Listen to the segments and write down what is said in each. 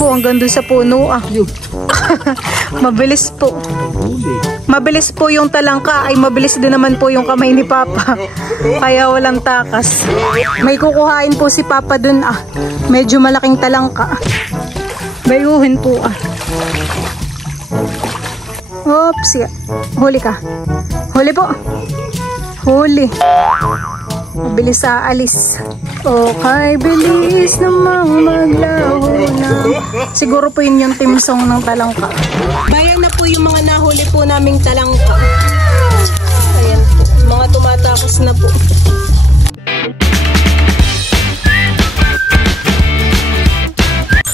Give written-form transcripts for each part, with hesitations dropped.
po hanggang doon sa puno ah. Mabilis po. Mabilis po yung talangka ay mabilis din naman po yung kamay ni Papa. Kaya walang takas. May kukuhain po si Papa dun ah. Medyo malaking talangka. Bayuhin po ah. Oops. Huli ka. Huli po. Huli. Bilis sa alis. Okay, bilis namang maglaho na. Siguro po yun yung team song ng talangka. Bayan na po yung mga nahuli po naming talangka. Ayan po. Mga tumatakos na po.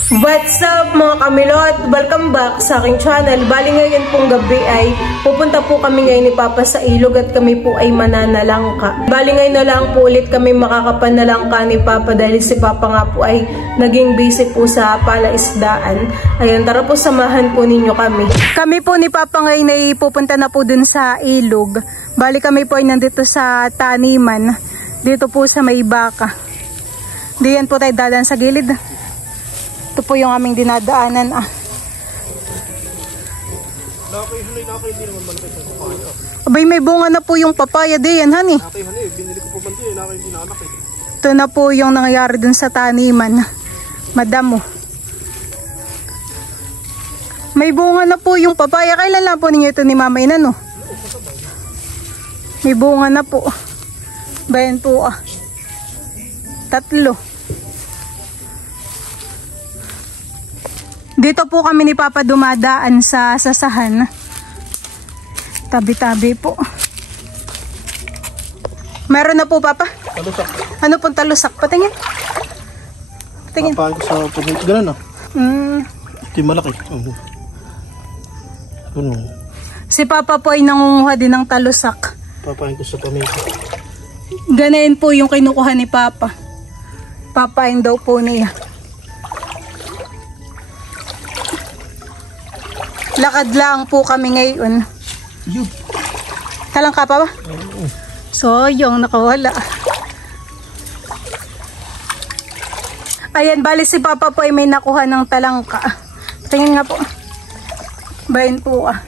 What's up mga kamilot? Welcome back sa aking channel. Bali ngayon pong gabi ay pupunta po kami ngayon ni Papa sa ilog at kami po ay mananalangka. Bali ngayon na lang po ulit kami makakapanalangka ni Papa dahil si Papa nga po ay naging busy po sa palaisdaan. Ayan, tara po samahan po ninyo kami. Kami po ni Papa ngayon ay pupunta na po dun sa ilog. Bali kami po ay nandito sa taniman. Dito po sa may baka. Diyan po tayo dadan sa gilid. Ito po yung aming dinadaanan ah. Abay, may bunga na po yung papaya diyan, honey. Binili ko po ba din, hindi na anak eh. Ito na po yung nangyayari dun sa taniman. Madam mo. May bunga na po yung papaya. Kailan lang po ninyo ito ni Mama Ina, no? May bunga na po. Bayan po ah. 3. Dito po kami ni Papa dumadaan sa sasahan. Tabi-tabi po. Meron na po, Papa? Talusak. Ano pong talusak? Patingin. Patingin. Papain ko sa pumito. Ganun ah. Ito yung malaki. Si Papa po ay nangunguha din ng talusak. Papain ko sa pumito. Ganayin po yung kinukuha ni Papa. Papain daw po niya. Lakad lang po kami ngayon. Talangka pa ba? So, yung nakawala. Ayan, bali si Papa po ay may nakuha ng talangka. Tingnan nga po. Bayan po ah.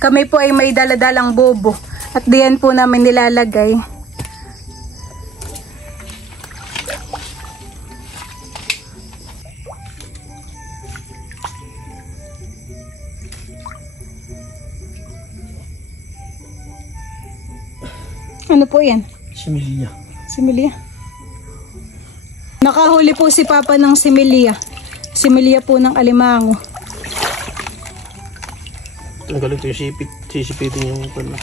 Kami po ay may daladalang bobo. At diyan po namin nilalagay. Ano po yan? Similia. Similia. Nakahuli po si Papa ng similia. Similia po ng alimango. Tanggalin ito yung sisipitin yung pala.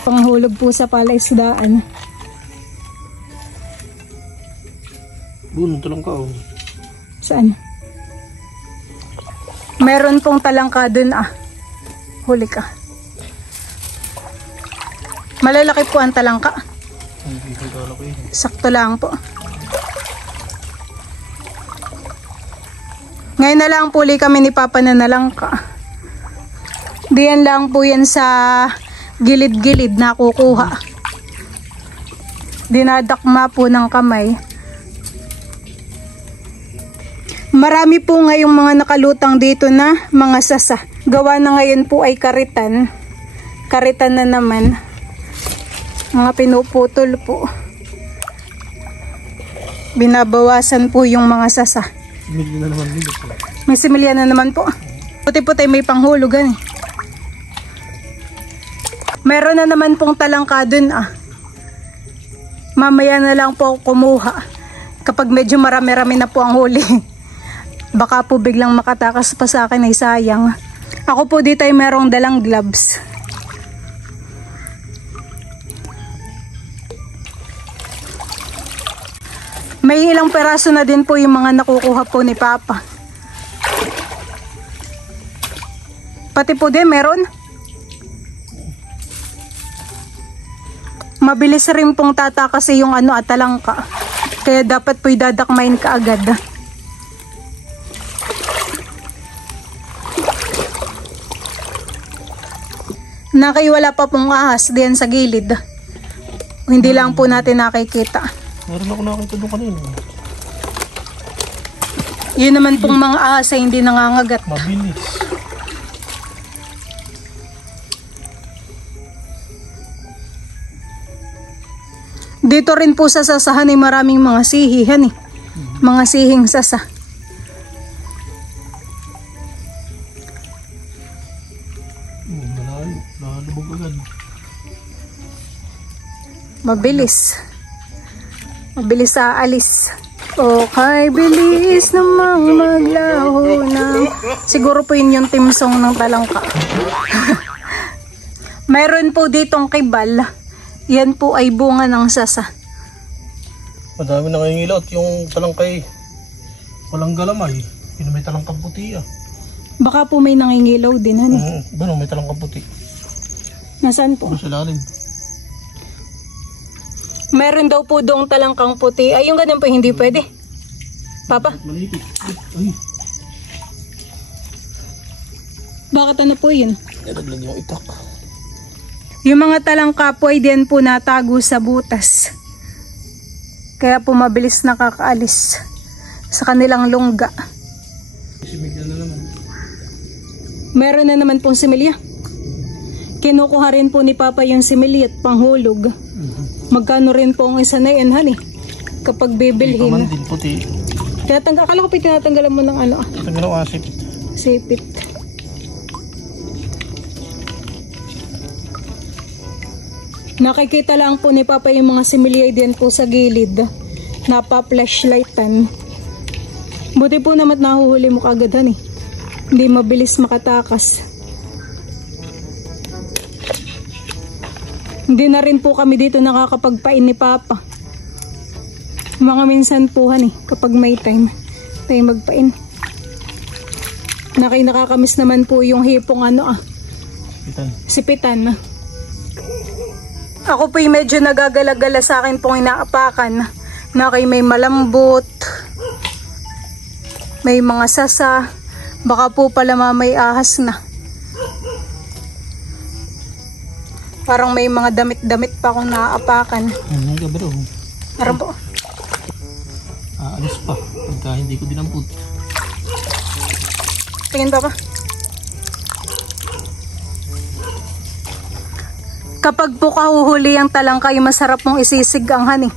Panghulog po sa palaisdaan. Bunod lang ka oh. Saan? Meron pong talangka dun ah. Huli ka. Malalaki po ang talangka. Sakto lang po. Ngayon na lang po kami ni Papa na nalangka. Diyan lang po yan sa gilid-gilid na kukuha. Dinadakma po ng kamay. Marami po ngayong mga nakalutang dito na mga sasa. Gawa na ngayon po ay karitan. Karitan na naman. Mga pinuputol po. Binabawasan po yung mga sasa. Similya na naman dito. May similya na naman po. Puti-puti may panghulugan eh. Meron na naman pong talangka dun ah. Mamaya na lang po kumuha. Kapag medyo marami-rami na po ang huli. Baka po biglang makatakas pa sa akin ay sayang. Ako po dito ay merong dalang gloves. May ilang peraso na din po yung mga nakukuha po ni Papa. Pati po din meron. Mabilis rin pong tatakas yung talangka. Kaya dapat po idadakmain ka agad. Nakaiwala pa pong ahas diyan sa gilid. Hindi lang po natin nakikita. Meron ako nakita doon kanina. Yun naman pong mga ahas ay hindi nangangagat. Mabilis. Dito rin po sa sasahan ay maraming mga sihihan eh. Mga sihing sasa. Malayo. Lalubog agad. Mabilis. Mabilis aalis. Okay, bilis namang maglaho na. Siguro po yun yung team song ng talangka. Mayroon po ditong kibal. Yan po ay bunga ng sasa. Madami na ngayong at yung talangkay walang galamay. Yun may talangkang puti ah. Baka po may nangingilaw din, hani? Ano, may talangkang puti. Nasaan po? Ano sa lalim? Meron daw po doong talangkang puti. Ay, yung ganun po hindi pwede. Papa? Malipit. Ay. Bakit ano po yun? Nalaglag yung itak. Yung mga talangka po ay diyan po natago sa butas. Kaya po mabilis nakakaalis sa kanilang lungga. Similya na naman. Meron na naman pong similya. Kinukuha rin po ni Papa yung similya at panghulog. Magkano rin po ang isa na yan, honey? Kapag bibilhin. Paman din puti. Akala ko tinatanggalan mo ng ano. Tanggal ang asipit. Sipit. Nakikita lang po ni Papa yung mga similya din po sa gilid. Napa-flashlightan. Buti po naman nahuhuli mo kagad, honey. Hindi mabilis makatakas. Hindi na rin po kami dito nakakapagpain ni Papa. Mga minsan po, honey, kapag may time tayo magpain. Nakakamiss naman po yung hipong sipitan. Ako po'y medyo nagagalagala sa akin pong inaapakan. May malambot, may mga sasa, baka po pala may ahas na. Parang may mga damit-damit pa akong naaapakan. Ano ka bro? Parang po. Aalis pa pagka hindi ko dinampot. Tingin Papa. Kapag po kahuhuli ang talangkay, masarap mong isisig ang honey.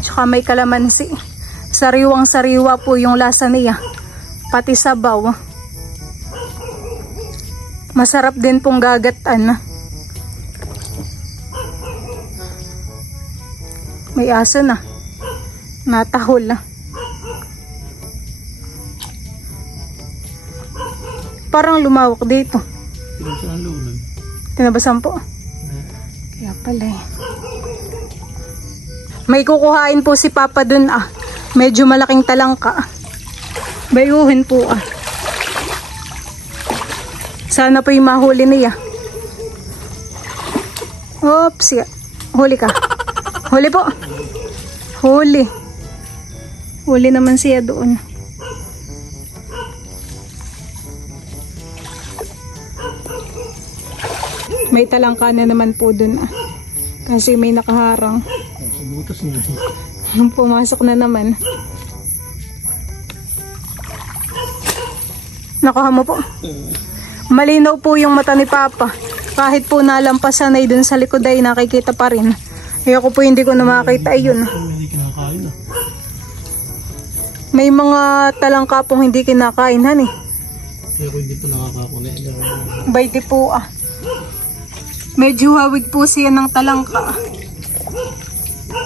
Tsaka may kalamansi. Sariwang-sariwa po yung lasa niya. Pati sabaw. Masarap din pong gagatan. May aso na. Natahol. Parang lumawak dito. Tinabasan po. Kaya pala eh. May kukuhain po si Papa dun Medyo malaking talangka. Bayuhin po Sana po yung mahuli niya. Oops. Huli ka. Huli po. Huli. Huli naman siya doon. May talangka na naman po dun kasi may nakaharang. Pumasok na naman. Nakuha mo po. Malinaw po yung mata ni Papa. Kahit po nalampasan ay dun sa likod ay nakikita pa rin. Ayoko po hindi ko na makita ayun. May mga talangka pong hindi kinakain honey. Kaya ko hindi po nakakakulit. Baydi po Medyo hawig po siya ng talangka.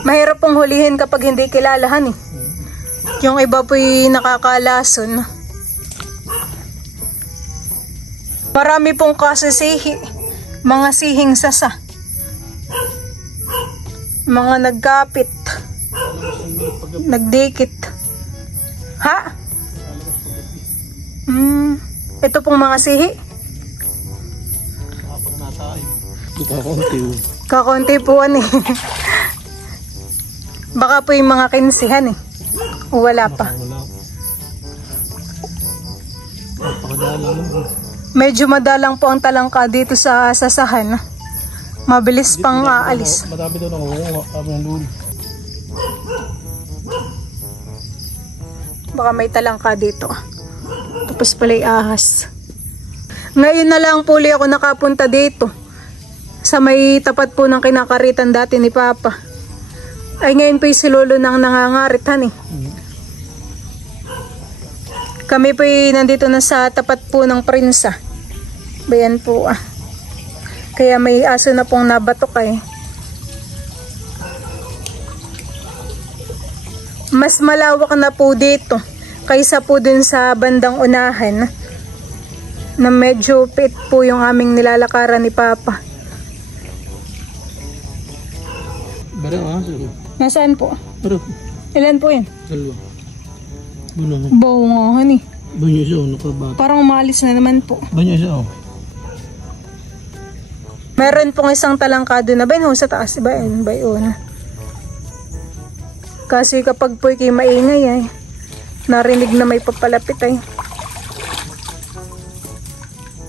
Mahirap pong hulihin kapag hindi kilalahan Yung iba po'y nakakalason. Marami pong kasisihi. Mga sihing sasa. Mga nagkapit. Nagdikit. Ha? Ito pong mga sihi. Kakunti po Baka po yung mga kinsihan O wala pa. Medyo madalang po ang talangka dito sa sasahan. Mabilis pang aalis. Madami daw ng luli. Baka may talangka dito. Tapos pala'y ahas. Ngayon na lang po ako nakapunta dito. Sa may tapat po ng kinakaritan dati ni Papa. Ay ngayon po si Lolo nang nangangarit, han eh. Kami po nandito na sa tapat po ng Prinsa. Bayan po ah. Kaya may aso na pong nabatok eh. Mas malawak na po dito kaysa po dun sa bandang unahan na medyo pit po yung aming nilalakaran ni Papa. Nasaan po? Ilan po yan? Dalawa. Baungahan eh. Banyo siya, nakabata. Parang umalis na naman po. Banyo siya, oh. Meron pong isang talangkado na ba yun? Sa taas ba yun? Ba yun? Kasi kapag po ikay maingay ay narinig na may papalapit ay.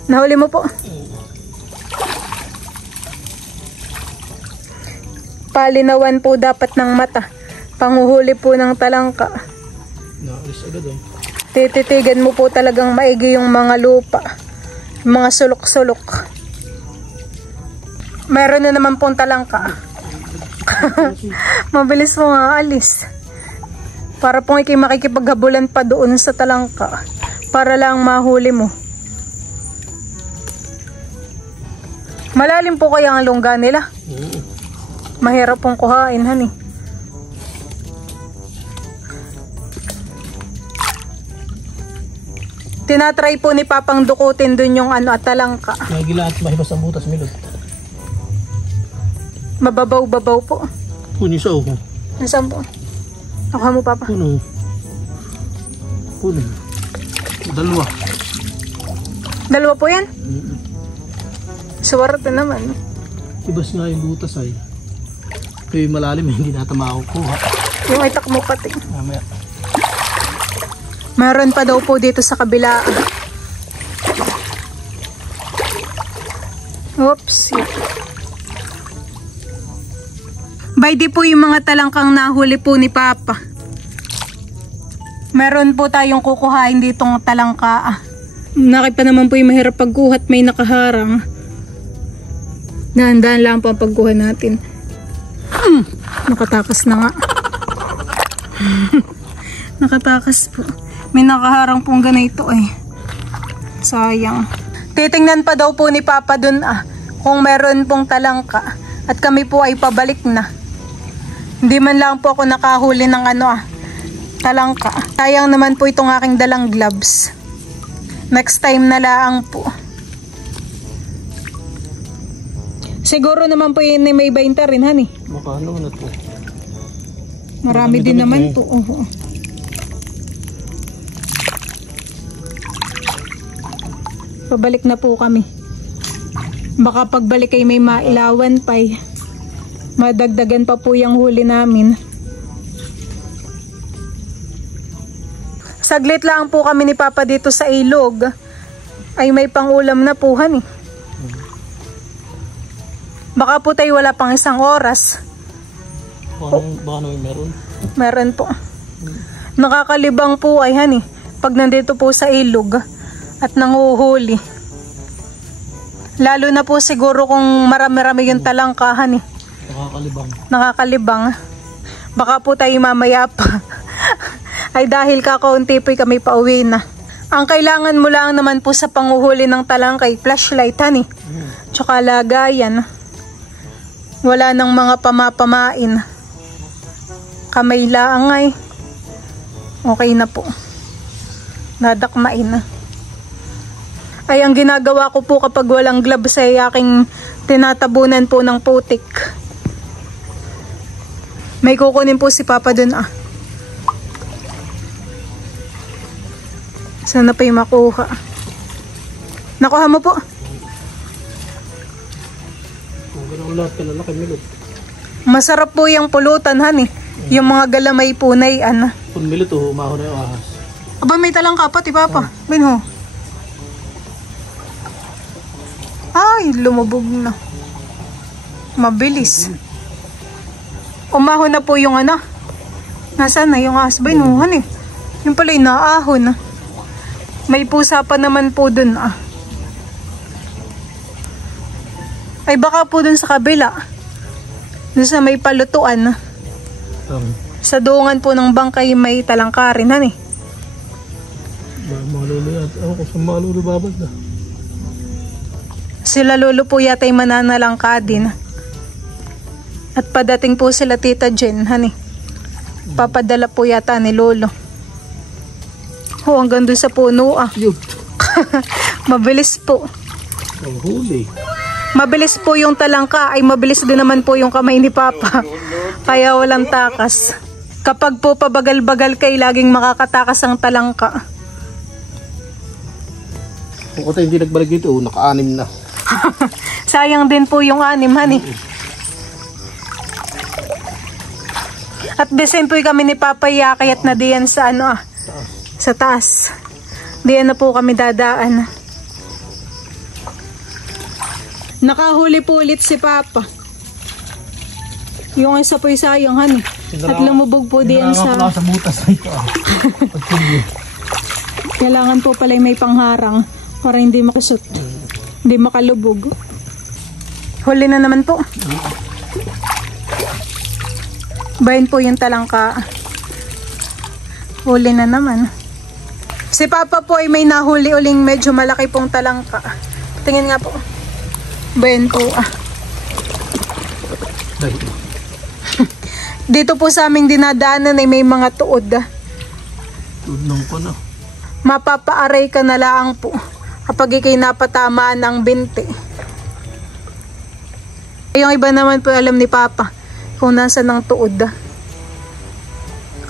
Nahuli mo po? Palinawan po dapat ng mata. Panguhuli po ng talangka. Naalis agad oh. Tititigan mo po talagang maigi yung mga lupa. Mga sulok-sulok. Meron na naman pong talangka. Mabilis mo nga alis. Para pong ikay makikipaghabulan pa doon sa talangka. Para lang mahuli mo. Malalim po kaya ang lungga nila. Mahirap pong kuhain, hani. Tinatry po ni Papang dukutin dun yung ano at talangka. Nagila at mahibas ang butas, Milot. Mababaw-babaw po. Puno siya, oh. Nasaan po? Nakuha mo, Papa? Puno. Puno. Dalawa. Dalawa po yan? Swerte naman. Ibas nga yung butas ay. Kaya malalim, hindi natin makukuha. Yung itak mo pati. Mamaya. Meron pa daw po dito sa kabila. Oops. By di po yung mga talangkang nahuli po ni Papa. Meron po tayong kukuhain ditong talangka. Nakita naman po yung mahirap pagkuhat, may nakaharang. Dahan-dahan lang po ang pagkuha natin. Nakatakas na nga. Nakatakas po. May nakaharang pong ganito eh. Sayang. Titingnan pa daw po ni Papa dun kung meron pong talangka. At kami po ay pabalik na. Hindi man lang po ako nakahuli ng talangka. Sayang naman po itong aking dalang gloves. Next time na lang po. Siguro naman po yun may 20 rin, hani. Makano na to. Marami din naman po. Pabalik na po kami. Baka pagbalik ay may mailawan pa eh. Madagdagan pa po yung huli namin. Saglit lang po kami ni Papa dito sa ilog. Ay may pangulam na po, han eh. Baka po tayo wala pang isang oras. Baka naman meron. Meron po. Nakakalibang po ay han eh. Pag nandito po sa ilog at nanguhuli. Lalo na po siguro kung marami-rami yung talangkahan eh. Nakakalibang. Nakakalibang. Baka po tayo mamaya pa. Ay dahil kakaunti po kami pauwi na. Ang kailangan mo lang naman po sa panguhuli ng talangkay, flashlight hani. Tsaka lagayan. Wala nang mga pamapamain. Kamay lang ay. Okay na po. Nadakmain na. Ay ang ginagawa ko po kapag walang gloves ay aking tinatabunan po ng putik. May kukunin po si Papa dun Sana pa yung makuha. Nakuha mo po? Ang ganang lahat ka lalaki, Milot. Masarap po yung pulutan, han eh. Yung mga galamay po na yan. Kung Milot, umahon na yung ahas. Aba, may talangka pati, Papa. Binho. Ay, lumubog na. Mabilis. Umahon na po yung Nasaan na yung ahas? Binuhan eh. Yung pala inaahon. May pusa pa naman po dun Ay baka po dun sa kabila. Dun sa may palutuan. Sa duungan po ng bangkay may talangkarin. Malulo yan. Ako kung saan malulo babad na. Sila lolo po yata ay mananalangka din. At padating po sila Tita Jen. Papadala po yata ni lolo. Hanggang doon sa puno Yun. Mabilis po. Ang huli. Mabilis po yung talangka, ay mabilis din naman po yung kamay ni Papa. Kaya walang takas. Kapag po pabagal-bagal kay laging makakatakas ang talangka. Kung tayo hindi nagbalik dito, naka-6 na. Sayang din po yung 6, At the same po kami ni Papa yakayat na diyan sa sa taas. Diyan na po kami dadaan. Nakahuli po ulit si Papa. Yung isa po sayang At lumubog po diyan sa butas na ito Kailangan po pala may pangharang para hindi makasut. Hindi makalubog. Huli na naman po. Bayan po yung talangka. Huli na naman. Si Papa po ay may nahuli uling medyo malaki pong talangka. Tingin nga po. Bayan po Dito po sa aming dinadaanan ay may mga tuod. Tudnong ko na. Mapapaaray ka na lang po kapag ikay napatamaan ng binti. Yung iba naman po alam ni Papa kung nasa ng tuod.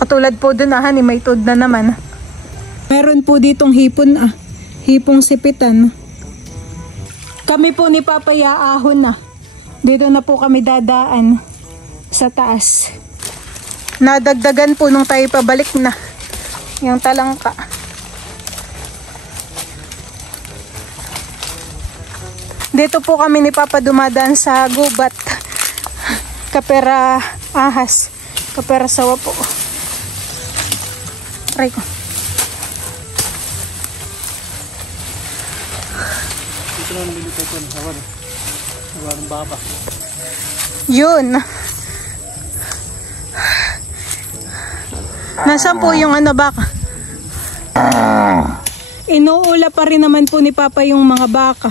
Katulad po dun may tuod na naman. Meron po ditong hipon hipong sipitan. Kami po ni Papa yaahon Dito na po kami dadaan sa taas. Nadagdagan po nung tayo pabalik na yung talangka. Dito po kami ni Papa dumadaan sa gubat. Kapera ahas. Kapera sawa po. Try ko. Dito na nilipay ko ng hawan. Hawan ng baba. Yun. Nasaan po yung baka? Inuula pa rin naman po ni Papa yung mga baka.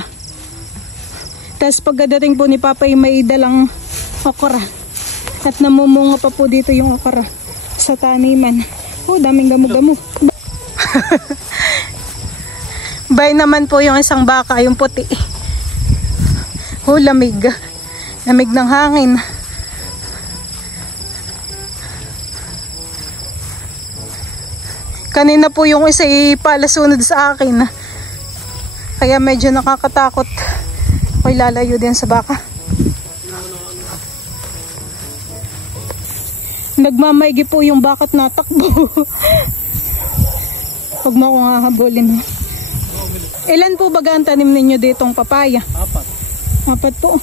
Tapos pagdating po ni Papa yung may dalang okra. At namumunga pa po dito yung okra sa taniman. Daming gamo-gamo. Bay naman po yung isang baka, yung puti. Lamig. Lamig ng hangin. Kanina po yung isa ipalasunod sa akin. Kaya medyo nakakatakot. Ako'y lalayo din sa baka. Nagmamaigi po yung bakat natakbo. Huwag mo akong hahabulin. Ilan po baga ang tanim ninyo ditong papaya? 4. 4 po.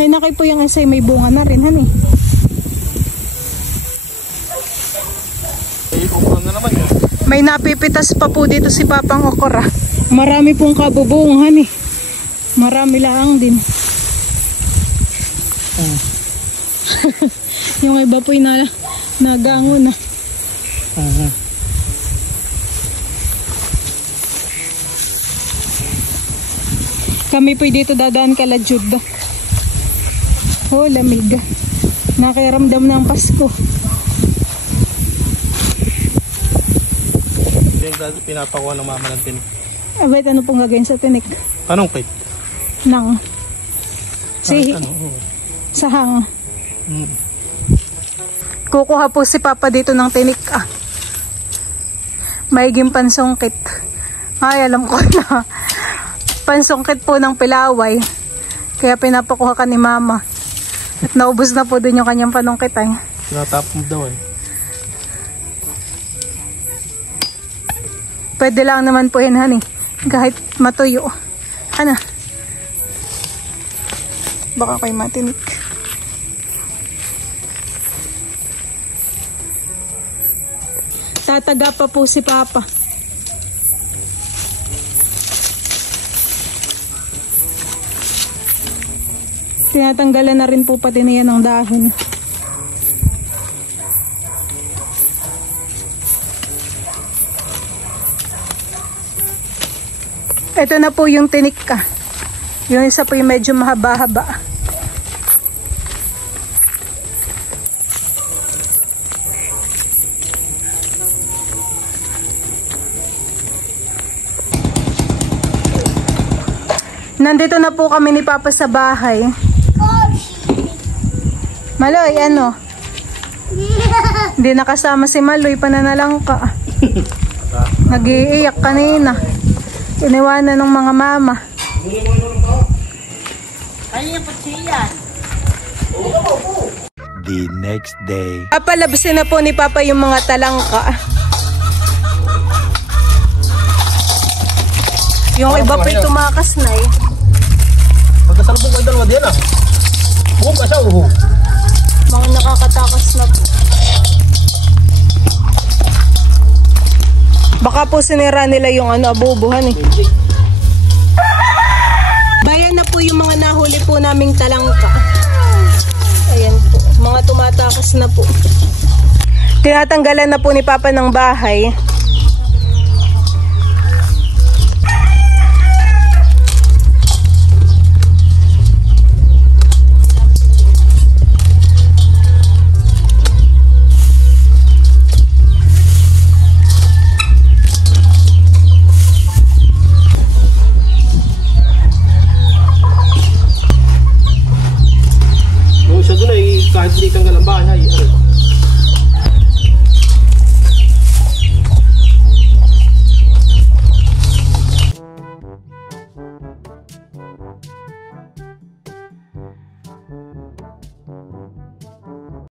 Ay nakay po yung asay may bunga na rin May napipitas pa po dito si Papang okra. Marami pong kabubungan Marami lang din. Yung iba po nagango na. Kami po dito dadaan kala Jude. Lamig. Nakiramdam ng Pasko. Yung pinapakuha ng mama ng tinik. Abay, ano pong gagawin sa tinik? Anong kit? Nang. Sahang. Kukuha po si Papa dito ng tinik Maiging pansungkit. Ay, alam ko na. Pansungkit po ng pilaway. Kaya pinapakuha ka ni Mama. At naubos na po dun yung kanyang panungkit Tinatapong daw Pwede lang naman po yan kahit matuyo. Baka kayo matinik. Tataga pa po si Papa. Tinatanggalan na rin po pati niya ng dahon. Ito na po yung tinika. Yung isa po yung medyo mahaba-haba. Nandito na po kami ni Papa sa bahay. Maloy, ano? Hindi nakasama si Maloy, pananalangka. Nag-iiyak kanina. Iniwanan ng mga mama. The next day. Papalabasin na po ni Papa yung mga talangka. Yung iba po'y tumakas na eh. Magkasalubong kayo dalawa diyan ah. Buhok ka siya, uho. Mga nakakatakas na po. Baka po sinira nila yung abubuhan eh. Bayan na po yung mga nahuli po naming talangka. Ayan po, mga tumatakas na po. Tinatanggalan na po ni Papa ng bahay.